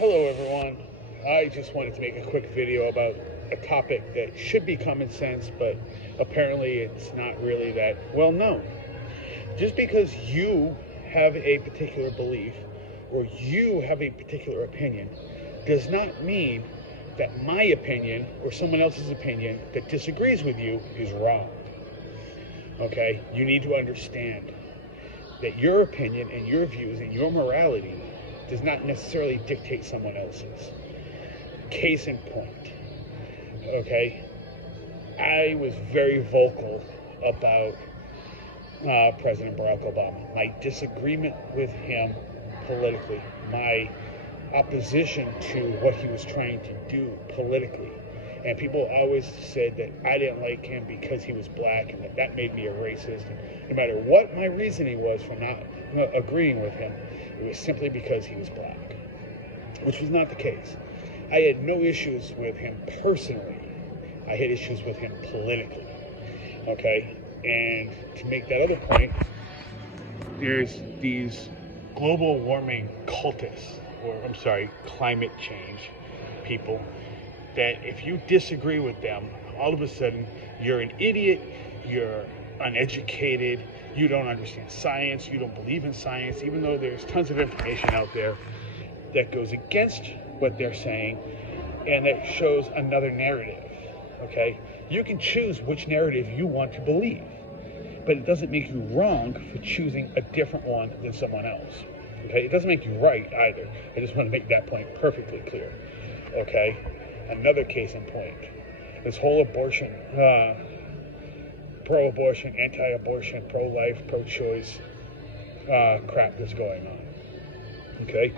Hello everyone. I just wanted to make a quick video about a topic that should be common sense, but apparently it's not really that well known. Just because you have a particular belief or you have a particular opinion does not mean that my opinion or someone else's opinion that disagrees with you is wrong. Okay? You need to understand that your opinion and your views and your morality does not necessarily dictate someone else's. Case in point, okay? I was very vocal about President Barack Obama. My disagreement with him politically, my opposition to what he was trying to do politically. And people always said that I didn't like him because he was black and that made me a racist. And no matter what my reasoning was for not agreeing with him, it was simply because he was black, which was not the case. I had no issues with him personally. I had issues with him politically, okay? And to make that other point, there's these global warming cultists, climate change people, that if you disagree with them, all of a sudden you're an idiot, you're uneducated, you don't understand science, you don't believe in science, even though there's tons of information out there that goes against what they're saying and that shows another narrative, okay? You can choose which narrative you want to believe, but it doesn't make you wrong for choosing a different one than someone else, okay? It doesn't make you right either. I just want to make that point perfectly clear, okay? Another case in point, this whole abortion, pro-abortion, anti-abortion, pro-life, pro-choice crap that's going on, okay?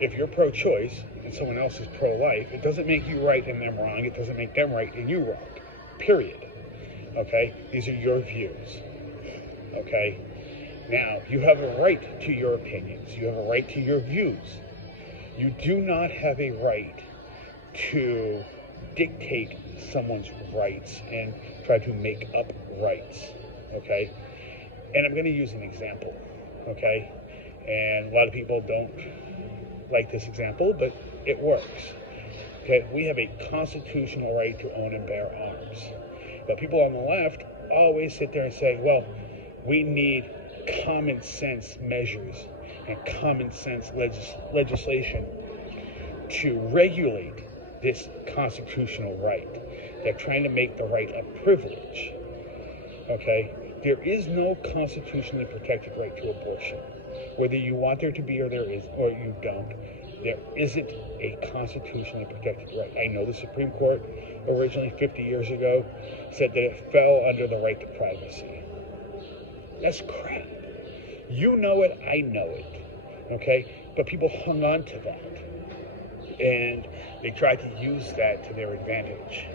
If you're pro-choice and someone else is pro-life, it doesn't make you right and them wrong. It doesn't make them right and you wrong, period, okay? These are your views, okay? Now, you have a right to your opinions. You have a right to your views. You do not have a right to dictate someone's rights and try to make up rights, okay? And I'm going to use an example, okay? And a lot of people don't like this example, but it works, okay? We have a constitutional right to own and bear arms. But people on the left always sit there and say, well, we need common sense measures and common sense legislation to regulate this constitutional right. They're trying to make the right a privilege, okay? There is no constitutionally protected right to abortion. Whether you want there to be or there is, or you don't, there isn't a constitutionally protected right. I know the Supreme Court originally 50 years ago said that it fell under the right to privacy. That's crap. You know it, I know it, okay? But people hung on to that. And they tried to use that to their advantage,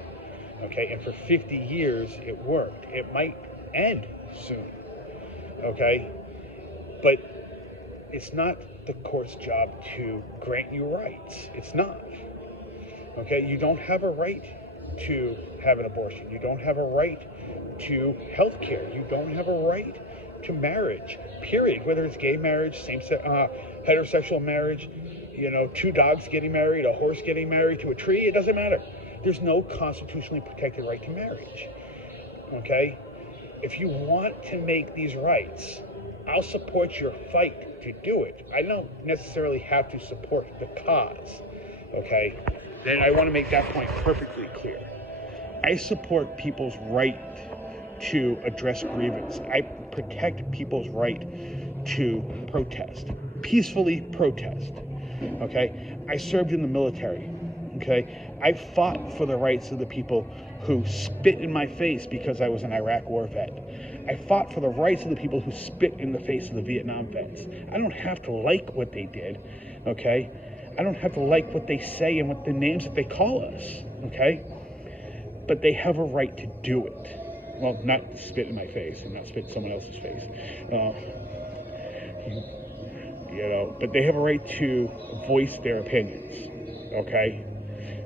okay? And for 50 years, it worked. It might end soon, okay? But it's not the court's job to grant you rights. It's not, okay? You don't have a right to have an abortion. You don't have a right to health care. You don't have a right to marriage, period. Whether it's gay marriage, heterosexual marriage, you know, two dogs getting married, a horse getting married to a tree, it doesn't matter. There's no constitutionally protected right to marriage, okay? If you want to make these rights, I'll support your fight to do it. I don't necessarily have to support the cause, okay? Then I want to make that point perfectly clear. I support people's right to address grievance. I protect people's right to protest, peacefully protest. Okay, I served in the military, okay? I fought for the rights of the people who spit in my face because I was an Iraq war vet. I fought for the rights of the people who spit in the face of the Vietnam vets. I don't have to like what they did, okay? I don't have to like what they say and what the names that they call us, okay? But they have a right to do it. Well, not spit in my face and not spit in someone else's face. You know, but they have a right to voice their opinions, okay?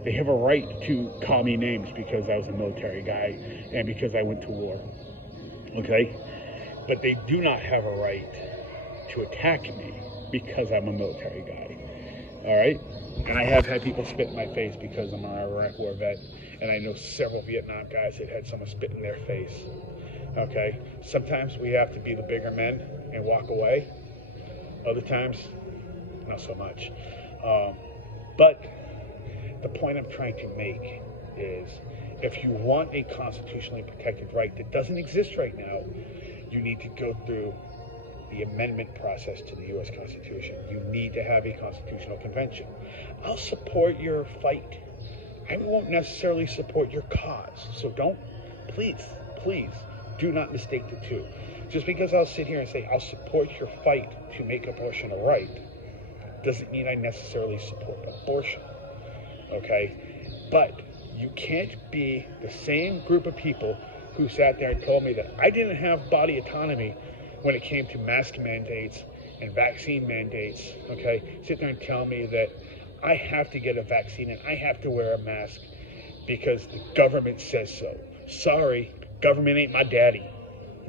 They have a right to call me names because I was a military guy and because I went to war, okay? But they do not have a right to attack me because I'm a military guy, All right? And I have had people spit in my face because I'm an Iraq War vet, and I know several Vietnam guys that had someone spit in their face. Okay? Sometimes we have to be the bigger men and walk away. Other times, not so much. But the point I'm trying to make is, if you want a constitutionally protected right that doesn't exist right now, you need to go through the amendment process to the U.S. Constitution. You need to have a constitutional convention. I'll support your fight. I won't necessarily support your cause. So please, do not mistake the two. Just because I'll sit here and say I'll support your fight to make abortion a right doesn't mean I necessarily support abortion. Okay? But you can't be the same group of people who sat there and told me that I didn't have body autonomy when it came to mask mandates and vaccine mandates, okay? Sit there and tell me that I have to get a vaccine and I have to wear a mask because the government says so. Sorry, government ain't my daddy,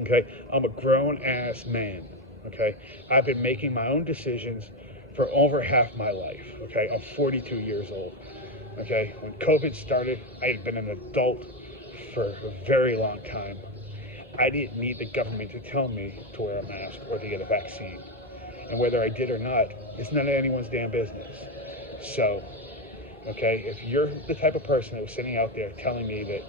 okay? I'm a grown-ass man, okay? I've been making my own decisions for over half my life, okay? I'm 42 years old, okay? When COVID started, I had been an adult for a very long time. I didn't need the government to tell me to wear a mask or to get a vaccine. And whether I did or not, it's none of anyone's damn business. So, okay, if you're the type of person that was sitting out there telling me that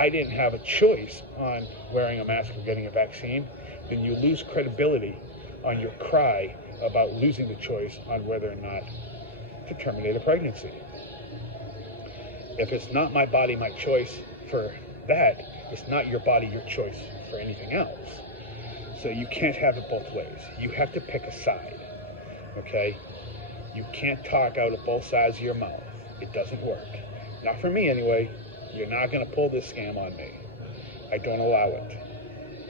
I didn't have a choice on wearing a mask or getting a vaccine, then you lose credibility on your cry about losing the choice on whether or not to terminate a pregnancy. If it's not my body, my choice for that, it's not your body, your choice for anything else. So you can't have it both ways. You have to pick a side, okay? You can't talk out of both sides of your mouth. It doesn't work. Not for me anyway. You're not going to pull this scam on me. I don't allow it,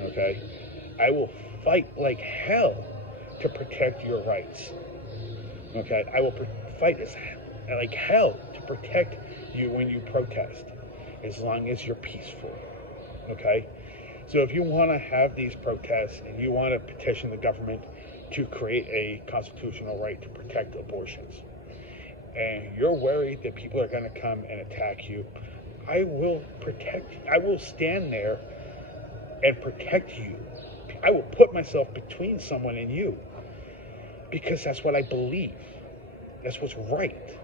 okay? I will fight like hell to protect your rights, okay? I will fight like hell to protect you when you protest, as long as you're peaceful, okay? So if you want to have these protests and you want to petition the government to create a constitutional right to protect abortions, and you're worried that people are going to come and attack you, I will stand there and protect you. I will put myself between someone and you, because that's what I believe. That's what's right,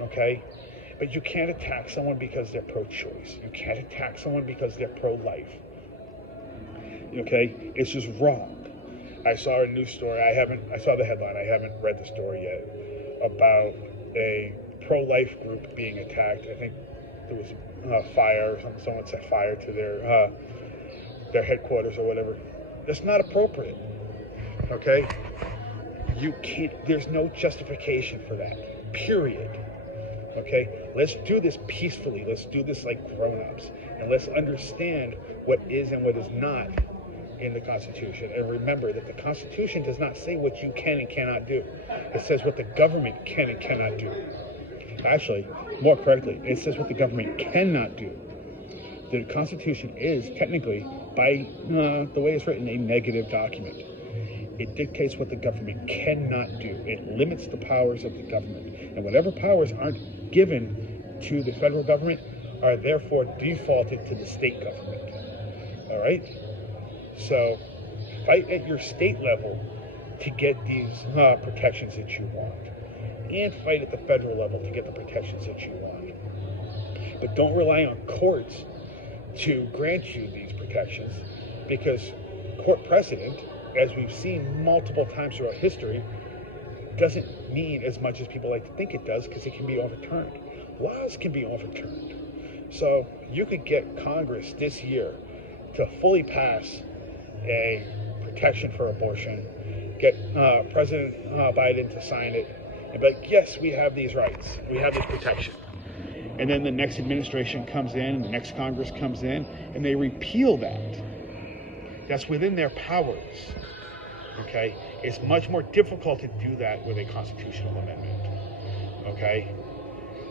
okay? But you can't attack someone because they're pro-choice. You can't attack someone because they're pro-life. Okay? It's just wrong. I saw a news story. I saw the headline. I haven't read the story yet, about a pro-life group being attacked. I think there was a fire or something. Someone set fire to their headquarters or whatever. That's not appropriate. Okay? You can't, there's no justification for that. Period. Okay? Let's do this peacefully. Let's do this like grown-ups. And let's understand what is and what is not in the Constitution. And remember that the Constitution does not say what you can and cannot do. It says what the government can and cannot do. Actually, more correctly, it says what the government cannot do. The Constitution is technically, by the way it's written, a negative document. It dictates what the government cannot do. It limits the powers of the government. And whatever powers aren't given to the federal government are therefore defaulted to the state government. All right? So fight at your state level to get these protections that you want. And fight at the federal level to get the protections that you want. But don't rely on courts to grant you these protections, because court precedent, as we've seen multiple times throughout history, doesn't mean as much as people like to think it does, because it can be overturned. Laws can be overturned. So you could get Congress this year to fully pass a protection for abortion, get President Biden to sign it, and be like, yes, we have these rights, we have this protection. And then the next administration comes in, and the next Congress comes in, and they repeal that. That's within their powers, okay? It's much more difficult to do that with a constitutional amendment, okay?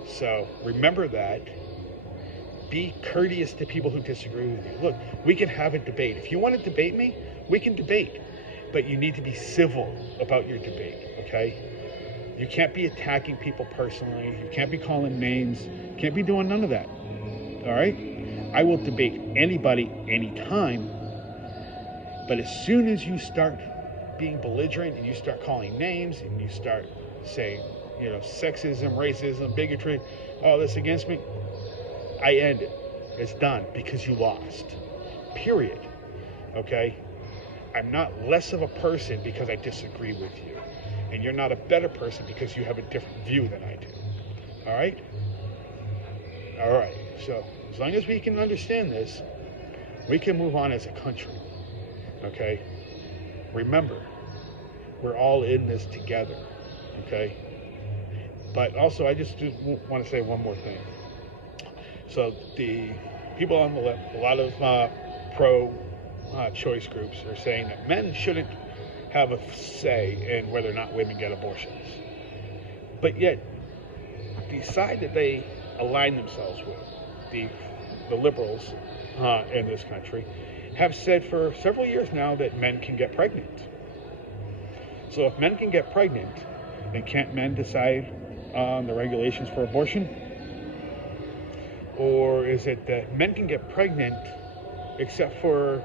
So remember that. Be courteous to people who disagree with you. Look, we can have a debate. If you want to debate me, we can debate. But you need to be civil about your debate, okay? You can't be attacking people personally. You can't be calling names. You can't be doing none of that. All right? I will debate anybody, anytime. But as soon as you start being belligerent and you start calling names and you start saying, sexism, racism, bigotry, all this against me, I end it. It's done because you lost. Period. Okay? I'm not less of a person because I disagree with you. And you're not a better person because you have a different view than I do. All right? All right. So as long as we can understand this, we can move on as a country. Okay? Remember, we're all in this together. Okay? But also, I just want to say one more thing. So the people on the left, a lot of pro-choice groups are saying that men shouldn't have a say in whether or not women get abortions. But yet, the side that they align themselves with, the liberals in this country, have said for several years now that men can get pregnant. So if men can get pregnant, then can't men decide on the regulations for abortion? Or is it that men can get pregnant except for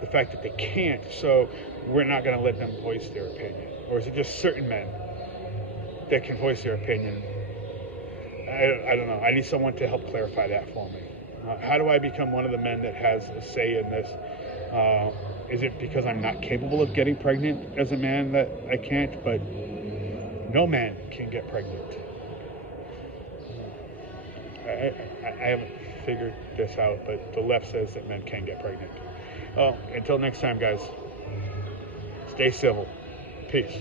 the fact that they can't, so we're not going to let them voice their opinion? Or is it just certain men that can voice their opinion? I don't know. I need someone to help clarify that for me. How do I become one of the men that has a say in this? Is it because I'm not capable of getting pregnant as a man that I can't? But no man can get pregnant. I haven't figured this out, but the left says that men can get pregnant. Well, until next time, guys, stay civil. Peace.